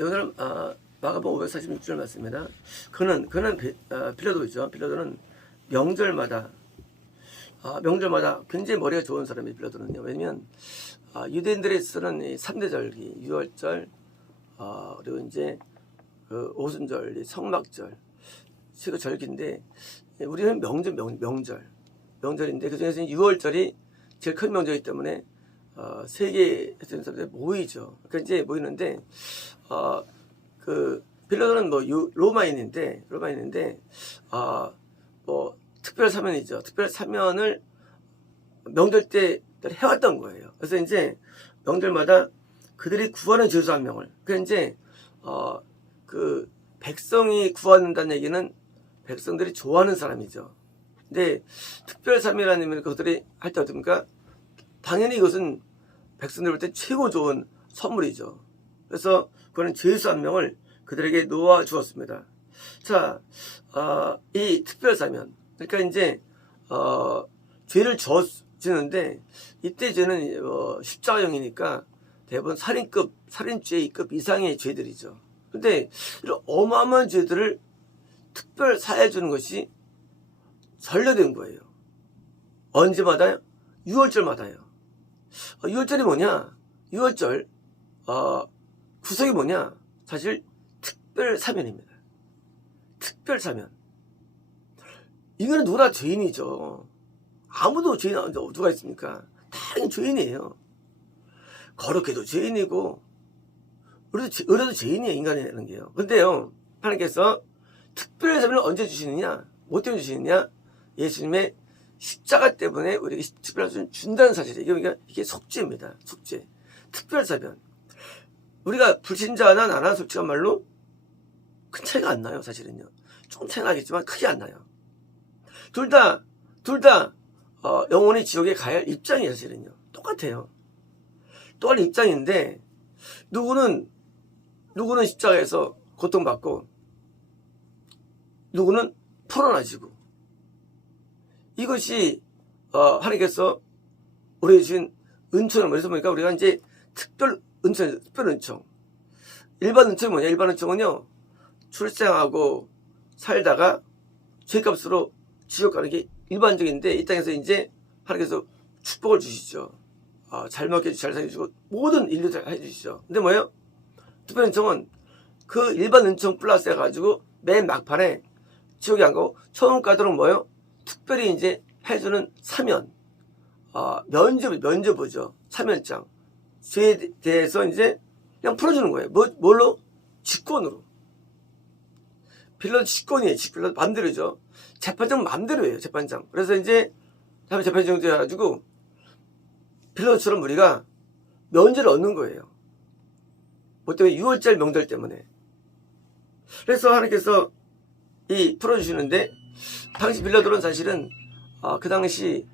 오늘은 마가복음 546절 말씀입니다. 그는 빌라도죠. 빌라도는 명절마다 굉장히 머리가 좋은 사람이 빌라도는요. 왜냐면 유대인들이 쓰는 이 3대 절기, 유월절, 그리고 이제 그 오순절, 성막절, 그 절기인데 우리는 명절인데 그 중에서 유월절이 제일 큰 명절이기 때문에 세계 사람들이 모이죠. 그러니까 이제 모이는데 그 빌라도는 로마인인데 뭐 특별 사면이죠. 특별 사면을 명절 때 해왔던 거예요. 그래서 이제 명절마다 그들이 구하는 죄수 한 명을. 그러니까 이제 그 백성이 구한다는 얘기는 백성들이 좋아하는 사람이죠. 근데 특별 사면이라는 의미는 그들이 할 때 어떻습니까? 당연히 이것은 백성들 볼 때 최고 좋은 선물이죠. 그래서 그는 죄수 한 명을 그들에게 놓아 주었습니다. 자, 이 특별 사면. 그러니까 이제 죄를 지는데 이때 죄는 십자가형이니까 대부분 살인죄급 이상의 죄들이죠. 근데 이런 어마어마한 죄들을 특별 사해 주는 것이 설레된 거예요. 언제마다요? 6월절마다요. 6월절이 뭐냐? 6월절 구석이 뭐냐? 사실 특별 사면입니다. 특별 사면. 이거는 누구나 죄인이죠. 아무도 죄인 누가 있습니까? 당연히 죄인이에요. 거룩해도 죄인이고 의뢰도 죄인이에요. 인간이라는 게요. 근데요, 하나님께서 특별 사면을 언제 주시느냐? 뭐 때문에 주시느냐? 예수님의 십자가 때문에 우리에게 특별 사면을 준다는 사실이에요. 그러니까 이게 속죄입니다. 속죄. 특별 사면. 우리가 불신자나 나나 솔직한 말로 큰 차이가 안 나요. 사실은요. 조금 차이가 나겠지만 크게 안 나요. 둘 다 영원히 지옥에 가야 할 입장이에요. 사실은요. 똑같아요. 똑같은 입장인데 누구는 십자가에서 고통받고 누구는 풀어나지고 이것이 하나님께서 우리에게 주신 은총을 그래서 보니까 우리가 이제 특별 은총. 일반 은총이 뭐냐? 일반 은총은요, 출생하고 살다가 죄값으로 지옥 가는 게 일반적인데, 이 땅에서 이제 하나님께서 축복을 주시죠. 잘 먹게 해주시고, 잘 살려주시고, 모든 인류 다 해주시죠. 근데 뭐예요? 특별 은총은 그 일반 은총 플러스 해가지고, 맨 막판에 지옥에 안 가고, 처음 가도록 뭐예요? 특별히 이제 해주는 사면, 면죄부죠. 사면장. 죄에 대해서 이제 그냥 풀어주는 거예요. 뭘로? 직권으로. 빌라도 직권이에요. 빌라도 맘대로죠. 재판장 맘대로예요. 재판장. 그래서 이제 다음에 재판장 돼가지고 빌라도처럼 우리가 면죄를 얻는 거예요. 뭐 때문에 6월절 명절 때문에. 그래서 하나님께서 풀어주시는데 당시 빌라도는 사실은 그 당시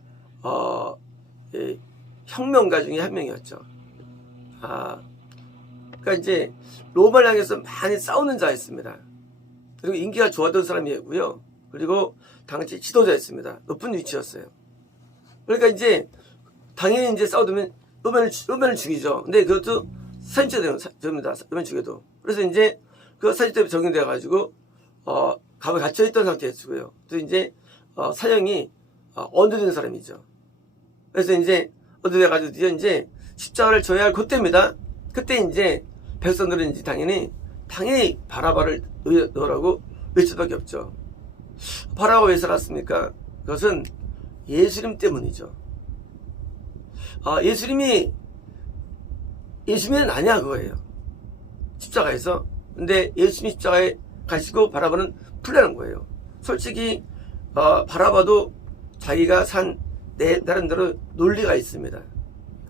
혁명가 중에 한 명이었죠. 그러니까 이제 로마를 향해서 많이 싸우는 자였습니다. 그리고 인기가 좋았던 사람이었고요. 그리고 당시 지도자였습니다. 높은 위치였어요. 그러니까 이제 당연히 이제 싸우면 로마를 죽이죠. 근데 그것도 사진죄입니다. 로마를 죽여도. 그래서 이제 그 사진죄 적용돼 가지고 감옥에 갇혀 있던 상태였고요. 또 이제 사형이 언도된 사람이죠. 그래서 이제 언도돼 가지고 드디어 이제 십자가를 져야 할 그때입니다. 그때 이제 백성들은 이제 당연히 바라바를 넣으라고 외칠 수밖에 없죠. 바라바가 왜 살았습니까? 그것은 예수님 때문이죠. 예수님은 아니야 그거예요. 십자가에서. 근데 예수님이 십자가에 가시고 바라바는 풀려는 거예요. 솔직히 바라바도 자기가 산 나름대로 논리가 있습니다.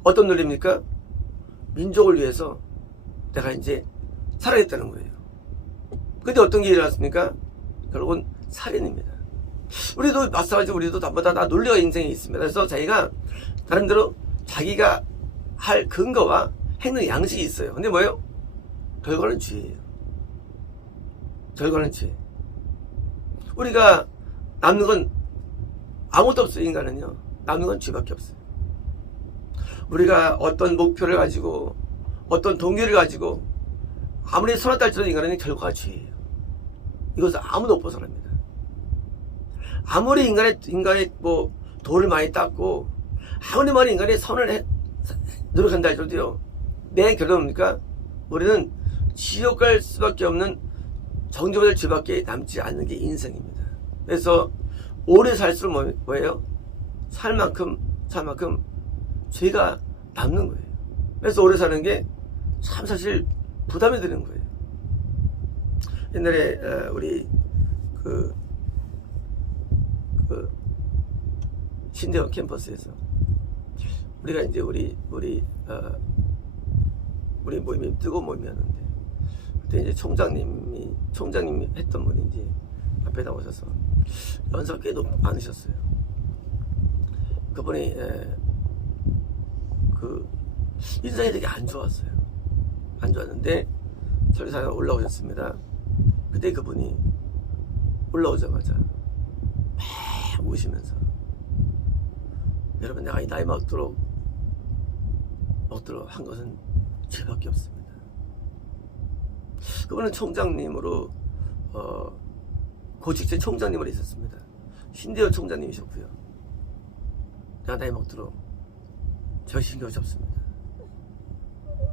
어떤 논리입니까? 민족을 위해서 내가 이제 살아야겠다는 거예요. 근데 어떤 게 일어났습니까? 결국은 살인입니다. 우리도 마찬가지로 우리도 다 논리가 인생에 있습니다. 그래서 자기가 나름대로 자기가 할 근거와 행동 양식이 있어요. 근데 뭐예요? 결과는 죄예요. 결과는 죄. 우리가 남는 건 아무것도 없어요. 인간은요. 남는 건 죄밖에 없어요. 우리가 어떤 목표를 가지고 어떤 동기를 가지고 아무리 선악다 할지라도 인간은 결과가 죄예요. 이것을 아무도 못 벗어납니다. 아무리 인간의 뭐 돌을 많이 닦고 아무리 많이 인간의 선을 노력한다 할지라도요, 내 결론은 뭡니까? 우리는 지옥 갈 수밖에 없는 정죄받을 죄밖에 남지 않는 게 인생입니다. 그래서 오래 살수록 뭐예요? 살 만큼 죄가 남는 거예요. 그래서 오래 사는 게 참 사실 부담이 되는 거예요. 옛날에 우리 그 신대원 캠퍼스에서 우리가 이제 우리 모임이 뜨거운 모임이었는데, 그때 이제 총장님이 했던 분이 이제 앞에 나오셔서 연세가 꽤 많으셨어요. 그분이 그 인상이 되게 안 좋았어요. 안 좋았는데 설교사가 올라오셨습니다. 그때 그분이 올라오자마자 막 우시면서, 여러분, 내가 이 나이 먹도록 한 것은 죄밖에 없습니다. 그분은 총장님으로 고직제 총장님으로 있었습니다. 신대원 총장님이셨고요. 내가 나이 먹도록 저 신경이 없습니다.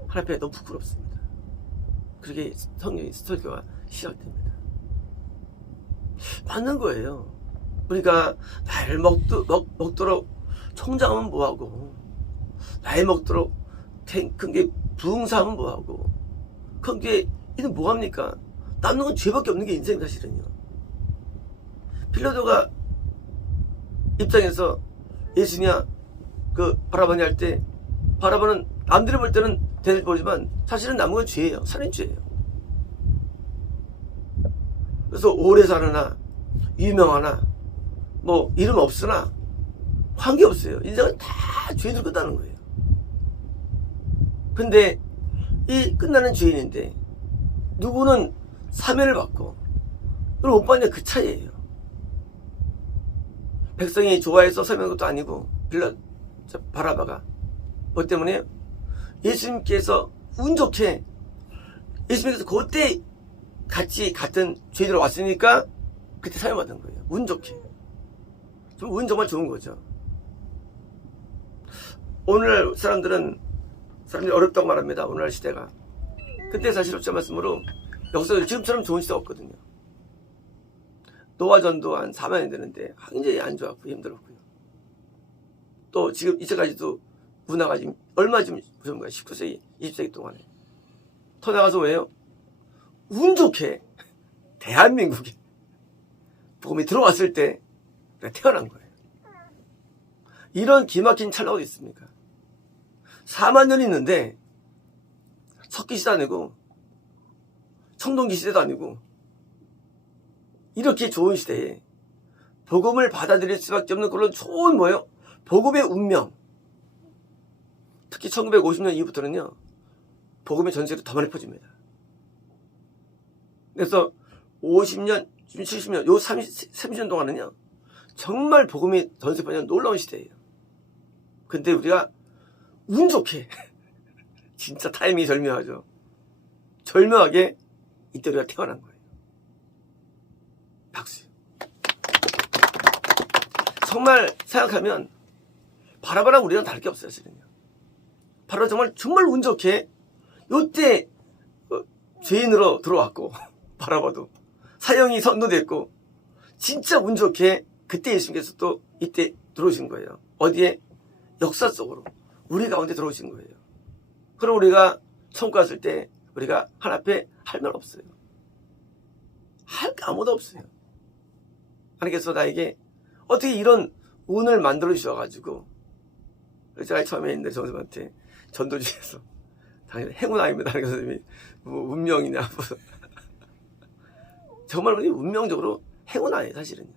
하나님께 너무 부끄럽습니다. 그렇게 성령의 설교가 시작됩니다. 맞는 거예요. 그러니까 나이를 먹도록 총장하면 뭐하고, 나이 먹도록 큰게 부흥사하면 뭐하고, 큰게 이는 뭐합니까? 남는 건 죄밖에 없는 게 인생 사실은요. 빌라도가 입장에서 예수냐 바라바니 할 때, 바라바는 남들이 볼 때는 대들 보지만 사실은 남은 건 죄예요. 살인죄예요. 그래서 오래 사느나 유명하나 뭐 이름 없으나 관계없어요. 인생은 다 죄를 끝나는 거예요. 근데 이 끝나는 죄인인데 누구는 사면을 받고 누구는 못 받냐, 그 차이예요. 백성이 좋아해서 사면한 것도 아니고 바라바가 뭐 때문에 예수님께서 운 좋게 예수님께서 그때 같은 죄지로 왔으니까 그때 사면받은 거예요. 운 좋게. 좀 운 정말 좋은 거죠. 오늘날 사람들이 어렵다고 말합니다. 오늘날 시대가. 그때 사실 어째 말씀으로 역사적으로 지금처럼 좋은 시대가 없거든요. 노아 전도 한 4만이 되는데 굉장히 안 좋았고 힘들었고요. 또 지금 이제까지도 문화가 지금 얼마 지금 무슨 거야, 19세기 20세기 동안에 더 나가서 왜요? 운 좋게 대한민국에 복음이 들어왔을 때 내가 태어난 거예요. 이런 기막힌 찰나가 어디 있습니까? 4만 년이 있는데 석기 시대도 아니고 청동기 시대도 아니고 이렇게 좋은 시대에 복음을 받아들일 수밖에 없는 그런 좋은 뭐예요? 복음의 운명. 특히 1950년 이후부터는요, 복음의 전세로 더 많이 퍼집니다. 그래서 50년, 70년, 요 30년 동안은요, 정말 복음이 전세 퍼지는 놀라운 시대예요. 근데 우리가 운 좋게, 진짜 타이밍이 절묘하죠. 절묘하게 이때 우리가 태어난 거예요. 박수. 정말 생각하면 바라바라 우리랑 다를 게 없어요, 사실은요. 바로 정말 운 좋게 요때 죄인으로 들어왔고 바라봐도 사형이 선고됐고 진짜 운 좋게 그때 예수님께서 또 이때 들어오신 거예요. 어디에? 역사 속으로 우리 가운데 들어오신 거예요. 그럼 우리가 천국 갔을 때 우리가 하나님 앞에 할 말 없어요. 할 게 아무도 없어요. 하나님께서 나에게 어떻게 이런 운을 만들어 주셔가지고, 제가 처음에 있는데 정선생님한테 전도지에서 당연히 행운 아닙니다. 선생님이 뭐 운명이냐 정말 운명적으로 행운 아예요. 사실은요.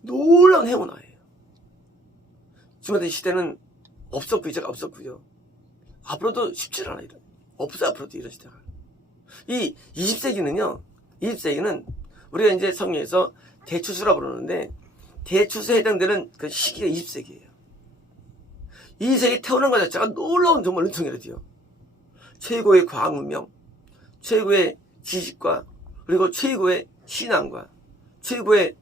놀라운 행운 아예요. 지금 시대는 없었고 이제가 없었고요. 앞으로도 쉽지 않아요. 없어요. 앞으로도 이런 시대가. 이 20세기는 우리가 이제 성경에서 대추수라고 부르는데 대추수에 해당되는 그 시기가 20세기예요. 20세기 태어난 것 자체가 놀라운 정말 은총이라도요. 최고의 과학 문명, 최고의 지식과 그리고 최고의 신앙과 최고의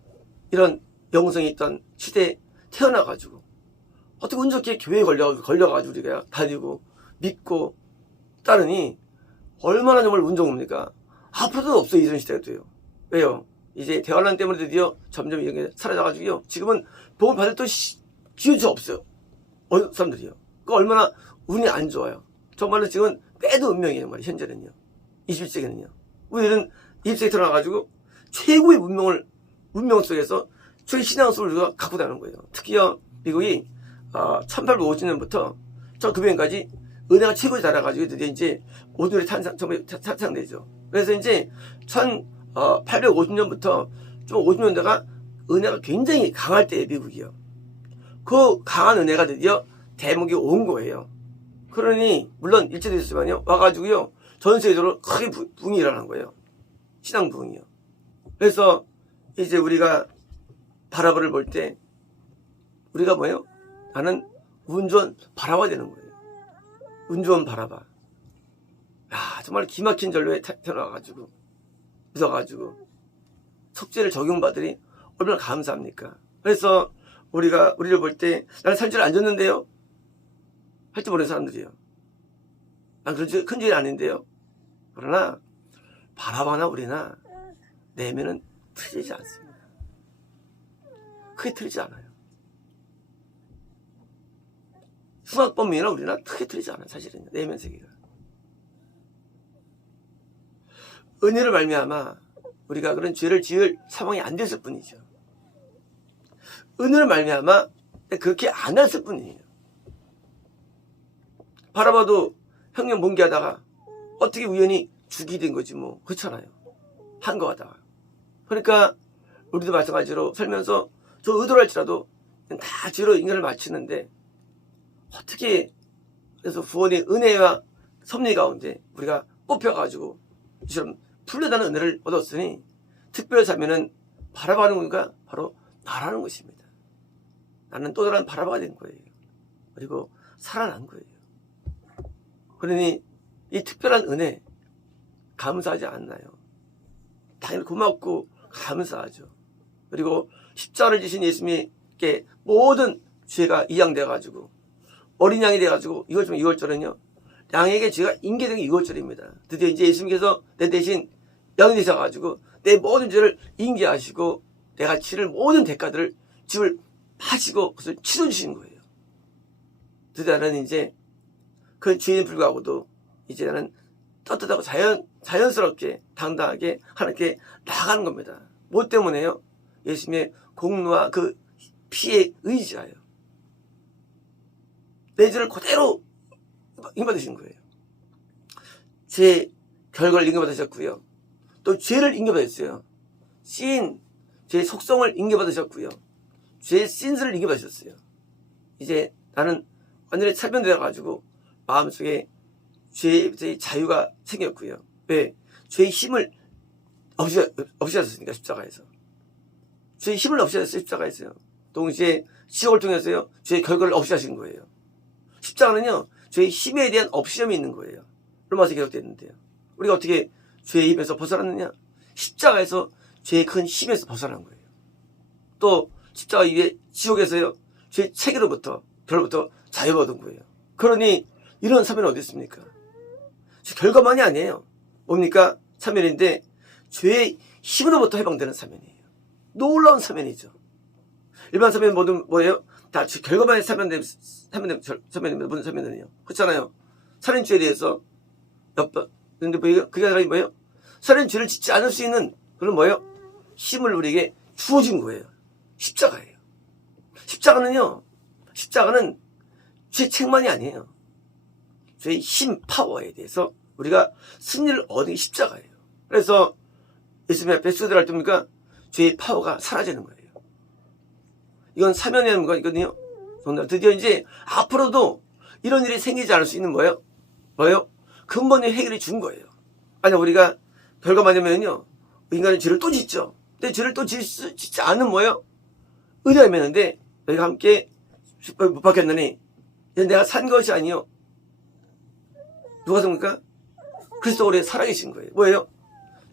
이런 영성이 있던 시대에 태어나가지고 어떻게 운 좋게 교회에 걸려가지고 우리가 다니고 믿고 따르니 얼마나 정말 운 좋은 겁니까? 앞으로도 없어요. 이런 시대가 돼요. 왜요? 이제 대환란 때문에 드디어 점점 이런 게 사라져가지고요. 지금은 복을 받을 또 기회가 없어요. 어느 사람들이요. 그 얼마나 운이 안 좋아요. 정말로 지금은 빼도 운명이에요. 말이에요. 현재는요. 21세기는요. 우리는 20세기 들어가가지고 최고의 문명 속에서 최고의 신앙 속을 우리가 갖고 다니는 거예요. 특히요, 미국이 1850년부터 1900년까지 은혜가 최고에 달아가지고 드디어 이제 오늘의 탄생되죠. 그래서 이제 1850년부터 좀 50년대가 은혜가 굉장히 강할 때에 미국이요. 그 강한 은혜가 드디어 대목이 온 거예요. 그러니 물론 일제도 있었지만요. 와가지고요. 전 세계적으로 크게 부흥이 일어난 거예요. 신앙 부흥이요. 그래서 이제 우리가 바라바를 볼 때 우리가 뭐예요? 나는 운 좋은 바라봐 되는 거예요. 운 좋은 바라봐. 야, 정말 기막힌 전로에 태어나가지고 믿어가지고 속죄를 적용받으니 얼마나 감사합니까? 그래서 우리를 볼 때 나는 살 줄 안 줬는데요? 할 줄 모르는 사람들이에요. 난 그런 큰 죄는 아닌데요. 그러나 바라바나 우리나 내면은 틀리지 않습니다. 크게 틀리지 않아요. 흉악범이나 우리나 크게 틀리지 않아요. 사실은 내면 세계가. 은혜를 말미암아 우리가 그런 죄를 지을 상황이 안 됐을 뿐이죠. 은혜를 말미암아 그렇게 안 했을 뿐이에요. 바라봐도 형님 몽기하다가 어떻게 우연히 죽이 된 거지 뭐. 그렇잖아요. 한 거 하다가. 그러니까 우리도 마찬가지로 살면서 저 의도할지라도 다 죄로 인간을 마치는데 어떻게 그래서 구원의 은혜와 섭리 가운데 우리가 뽑혀가지고 이처럼 풀려나는 은혜를 얻었으니 특별히 자면은 바라봐는 건가 바로 나라는 것입니다. 나는 또 다른 바라봐가 된 거예요. 그리고 살아난 거예요. 그러니 이 특별한 은혜 감사하지 않나요? 당연히 고맙고 감사하죠. 그리고 십자가를 지신 예수님께 모든 죄가 이양돼가지고 어린 양이 돼가지고 6월절은요 양에게 죄가 인계된 게 6월절입니다. 드디어 이제 예수님께서 내 대신 양이 되셔가지고 내 모든 죄를 인계하시고 내가 치를 모든 대가들을 집을 파시고 그것을 치러주시는 거예요. 드디어 나는 이제 그 죄에 불구하고도 이제 나는 떳떳하고 자연스럽게 당당하게 하나님께 나가는 겁니다. 뭐 때문에요? 예수님의 공로와 그 피에 의지하여 내 죄를 그대로 인정받으신 거예요. 제 결과를 인정받으셨고요. 또 죄를 인정받으셨어요. 제 속성을 인정받으셨고요. 죄의 신스를 인정받으셨어요. 이제 나는 완전히 차변되어가지고 마음속에 죄의 자유가 생겼고요. 왜? 죄의 힘을 없애셨으니까 십자가에서. 죄의 힘을 없애셨어요. 십자가에서요. 동시에 지옥을 통해서요. 죄의 결과를 없애신 거예요. 십자가는요. 죄의 힘에 대한 없이함이 있는 거예요. 로마서 기록되어 있는데요. 우리가 어떻게 죄의 힘에서 벗어났느냐? 십자가에서 죄의 큰 힘에서 벗어난 거예요. 또 십자가 위에 지옥에서요. 죄의 체계로부터 결로부터 자유가 얻은 거예요. 그러니 이런 사면은 어디 있습니까? 결과만이 아니에요. 뭡니까? 사면인데 죄의 힘으로부터 해방되는 사면이에요. 놀라운 사면이죠. 일반 사면 모든 뭐예요? 다 결과만의 사면되면 무슨 사면은요? 그렇잖아요. 살인죄에 대해서 근데 그게 아니라 뭐예요? 살인죄를 짓지 않을 수 있는 그런 뭐예요? 힘을 우리에게 주어진 거예요. 십자가예요. 십자가는 죄 책만이 아니에요. 죄의 힘, 파워에 대해서 우리가 승리를 얻은 게 십자가예요. 그래서 예수님 앞에 쓰더라 할 때입니까? 죄의 파워가 사라지는 거예요. 이건 사면이라는 거거든요. 드디어 이제 앞으로도 이런 일이 생기지 않을 수 있는 뭐예요? 근본의 해결이 준 거예요. 만약 우리가 결과만 되면요. 인간은 죄를 또 짓죠. 근데 죄를 또 짓지 않은 뭐예요? 은혜가 있는데 너희가 함께 못 받겠느니 내가 산 것이 아니요. 누가 삽니까? 그리스도가 우리의 살아계신 거예요. 뭐예요?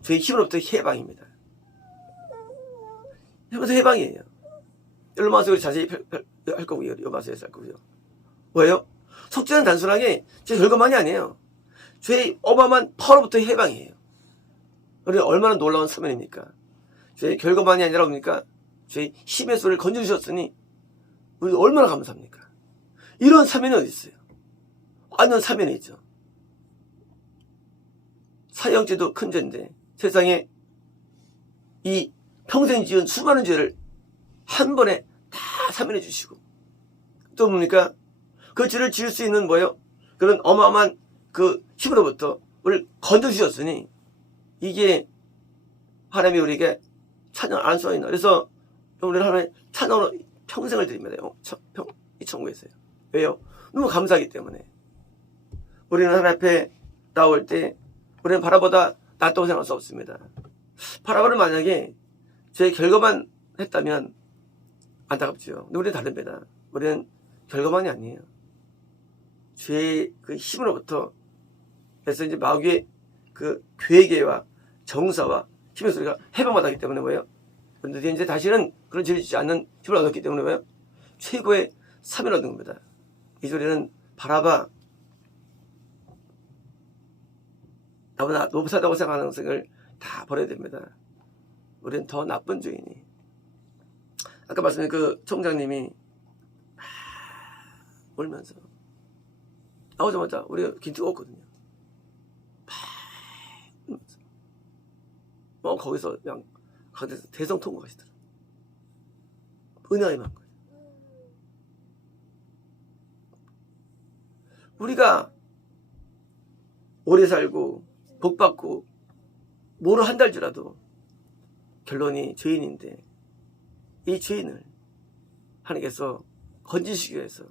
저희 힘으로부터 해방입니다. 힘으로부터 해방이에요. 로마서 우리 자세히 할 거고요. 로마서에서 할 거고요. 뭐예요? 속죄는 단순하게 제 결과만이 아니에요. 죄의 어마어마한 파워로부터 해방이에요. 우리 얼마나 놀라운 사면입니까? 죄의 결과만이 아니라 뭡니까? 죄의 힘의 소리를 건져주셨으니 우리 얼마나 감사합니까? 이런 사면이 어디 있어요? 완전 사면이 있죠. 사형죄도 큰 죄인데 세상에 이 평생 지은 수많은 죄를 한 번에 다 사면해 주시고 또 뭡니까? 그 죄를 지을 수 있는 뭐예요? 그런 어마어마한 그 힘으로부터 우리를 건져주셨으니 이게 하나님이 우리에게 찬양을 안 써 있나. 그래서 우리는 하나님 찬양으로 평생을 드립니다. 이 천국에서요. 왜요? 너무 감사하기 때문에. 우리는 하나님 앞에 나올 때 우리는 바라보다 낫다고 생각할 수 없습니다. 바라보는 만약에 제 결과만 했다면 안타깝죠. 근데 우리는 다릅니다. 우리는 결과만이 아니에요. 죄의 그 힘으로부터 그래서 이제 마귀의 그 괴계와 정사와 힘의 소리가 해방받았기 때문에 뭐예요? 그런데 이제 다시는 그런 죄를 짓지 않는 힘을 얻었기 때문에 뭐예요? 최고의 사면을 얻은 겁니다. 이 소리는 바라봐 나보다 높다고 생각하는 것을 다 버려야 됩니다. 우리는 더 나쁜 죄인이. 아까 말씀드린 그 총장님이 울면서 나오자마자 우리가 긴트가 없거든요. 거기서 그냥 가운데서 대성통곡하시더라. 은혜가 임한 거예요. 우리가 오래 살고 복받고 뭐로 한달지라도 결론이 죄인인데 이 죄인을 하나님께서 건지시기 위해서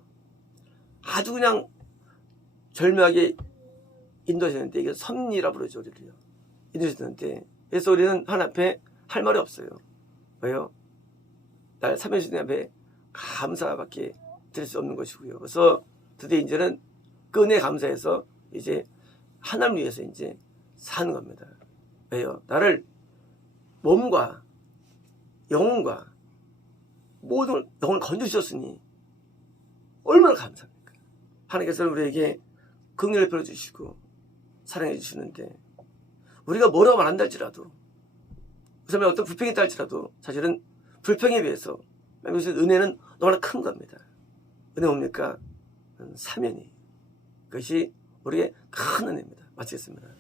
아주 그냥 절묘하게 인도하셨는데 이게 섭리라 부르죠. 우리를요. 인도하셨는데 그래서 우리는 하나님 앞에 할 말이 없어요. 왜요? 날 사면신 앞에 감사밖에 드릴 수 없는 것이고요. 그래서 드디어 이제는 그 은혜 감사해서 이제 하나님 위해서 이제 사는 겁니다. 왜요? 나를 몸과 영혼과 모든 영혼을 건져주셨으니 얼마나 감사합니까? 하나님께서는 우리에게 긍휼을 베풀어주시고 사랑해 주시는데 우리가 뭐라고 말한다 할지라도 그 사람이 어떤 불평이 있다 할지라도 사실은 불평에 비해서 은혜는 너무나 큰 겁니다. 은혜 뭡니까? 사면이. 그것이 우리의 큰 은혜입니다. 마치겠습니다.